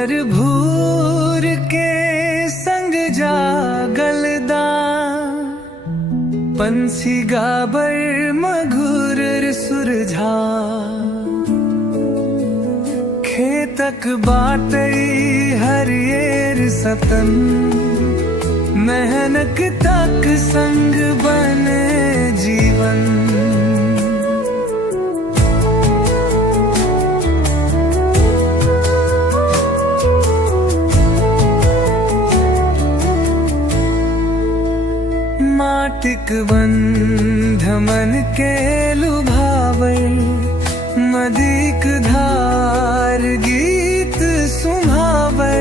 भूर भूर के संग जागलदा पंछी गाबर मघुर सुरझा खेतक बाटई हरियर सतन मेहनत तक संग बने जीवन। माटिक बंध मन के लुभावे मदिक धार गीत सुभावे।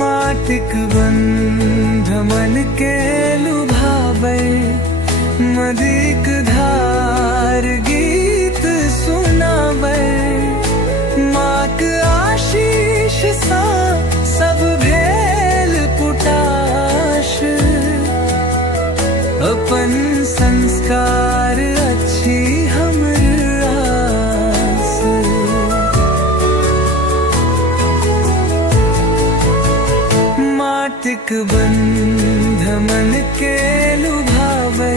माटिक बंध मन के लुभावे मदिक धार गीत सुनावे। माक आशीष सा सब भेल पुटाश अपन संस्कार अच्छी हमर आस। माटिक बंध मन के लुभावे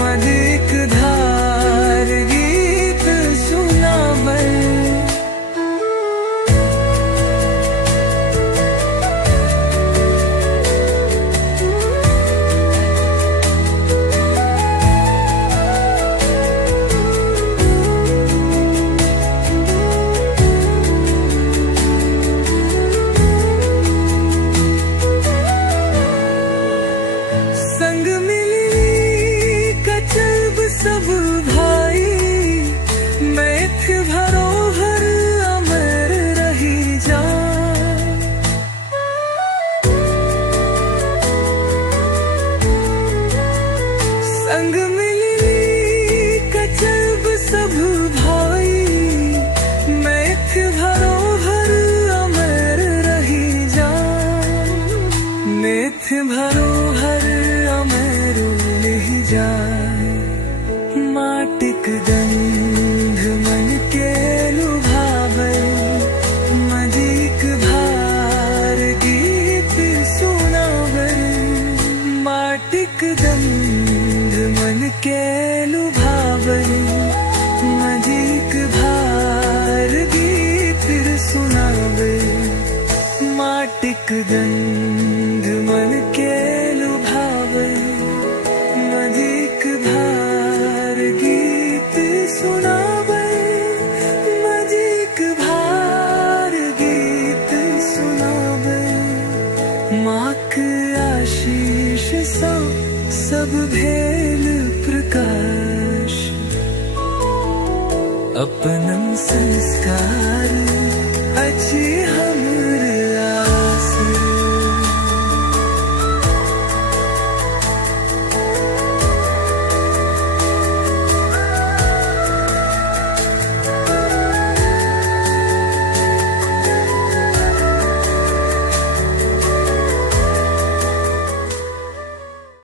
मदिक धार गीत सुनावे। सब भाई मैथ धरोहर अमर रही जा। संग मिली कचब सब भाई मैथ धरोहर अमर रही जा। मैथ धरोहर अमर रही जाए। माटिक गंध मन के लुभावे मदिक भार गीत सुनावे। माटिक गंध मन के लुभावे मदिक भार गीत सुनावे। माटिक गंध मन के लुभावे मदिक भार गीत सुनावे। मदिक भार गीत सुनावे। माक आशीष सा सब भेल प्रकाश अपनम संस्कार अच्छी